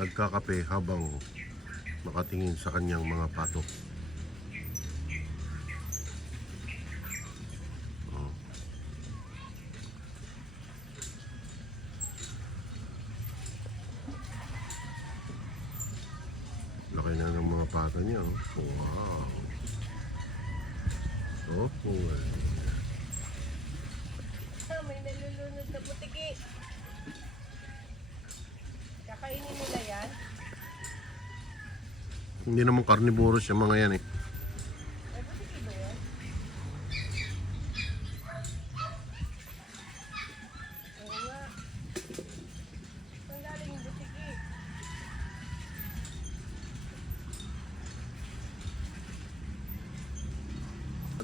nagkakape habang nakatingin sa kanyang mga pato. Laki na ng mga pato niya. Oh. Wow. Oh, cool. May nalulunod na butiki. Kakainin nila yan. Hindi naman carnivorous yung mga yan eh. Ay, butiki ba yan? Oo nga. Saan galing yung butiki?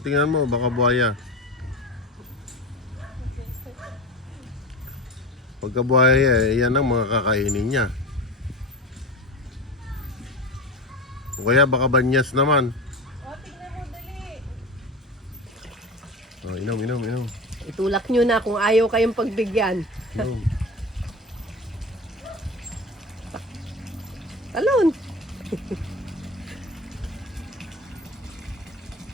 Tingnan mo, baka buhaya. Pagka buhaya, yan ang mga kakainin niya. O kaya baka banyas naman. O, tignan mo, dali. Oh, inom. Itulak nyo na kung ayaw kayong pagbigyan. Inom. Talon.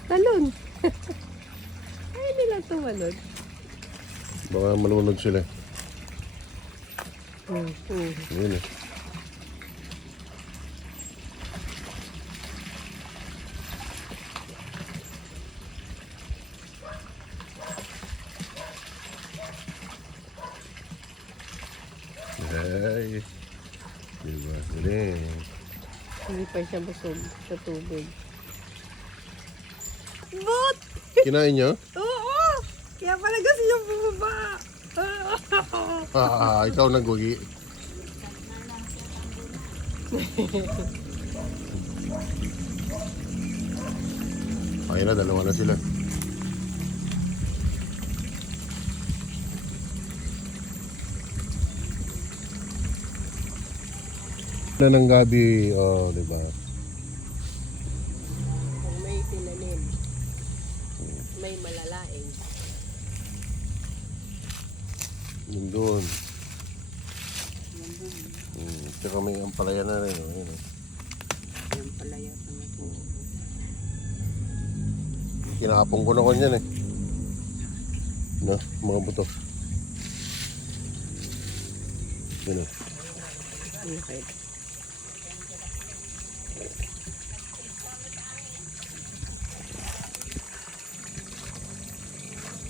Talon. Ay, nila tumalon. Baka malunod sila. Mm-hmm. Yun eh. Ay. Diba? Galing. Hindi pa siya busog sa tubig. But! Kinain niyo? Oo! Kaya pala kasi yung bumaba. Ikaw nagwagi. Ayun na, dalawa na sila. Na ng gabi, oh, di ba? Kung may tinanim, may malalaing. Yun doon. Tsaka may ampalaya na rin. Oh, yun, oh. Yung palaya pa na po. Kinakapong ko na ko niyan eh. No, mga buto. Yun oh. Okay.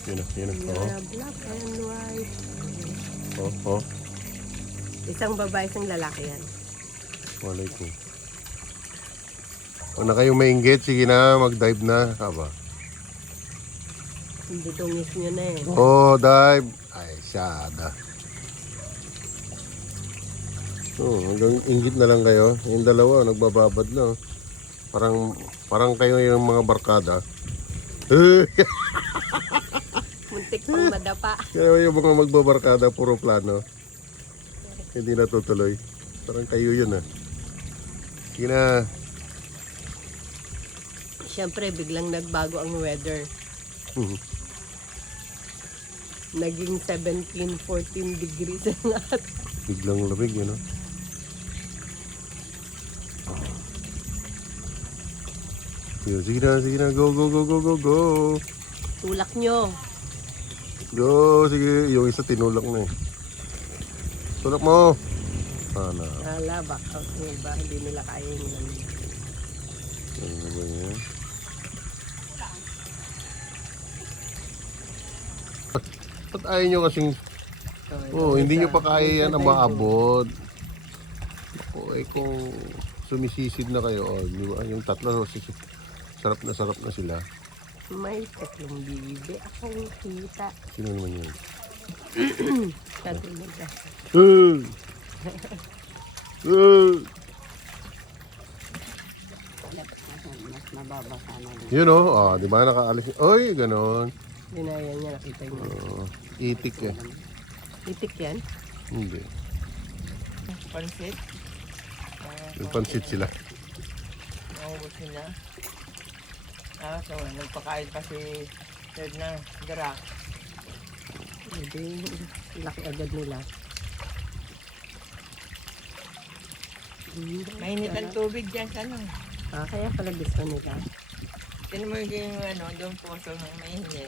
Yun oh. Oh, Black and white. oh. Isang babae, isang lalaki yan. Walay ko. Kung na kayong mainggit, sige na, mag-dive na. Haba. Hindi tungis nyo na eh. Oh, dive. Ay, syada. Oh, hanggang inggit na lang kayo. Yung dalawa, nagbababad na. Oh. Parang kayo yung mga barkada. Muntik pang madapa. Kaya yung mga magbabarkada, puro plano. Hindi natutuloy. Parang kayo yun ah. Sige na. Siyempre, biglang nagbago ang weather. Naging 17, 14 degrees na lahat. Biglang lamig yun ah. Sige na. Go. Tulak nyo. Go, sige. Yung isa tinulak na eh. Tulak mo. Ano? Hala, baka ba hindi nila kaya yung Ano ba yan? Ba't ayaw nyo kasing... Oh, hindi nyo pa kaya yan ang maabot. Ako, kung sumisisid na kayo, oh, di ba? Yung tatlo, sarap na sila. May tatlong bibi akong kita. Sino naman yun? Tatlong magka. Mas mababa sana din. Yun oh, di ba nakaalis? Oy, ganon. Dinaya niya, nakita niya. Itik eh. Itik yan? Hindi. Pansit. Yung pansit sila. Naubos nila. So, nagpakain pa si Third na gara. Hindi, laki agad nila. Mainit ang tubig dyan sa ano. Kaya pala gusto nila. Tinan mo yung ano, doon puso ng mainit.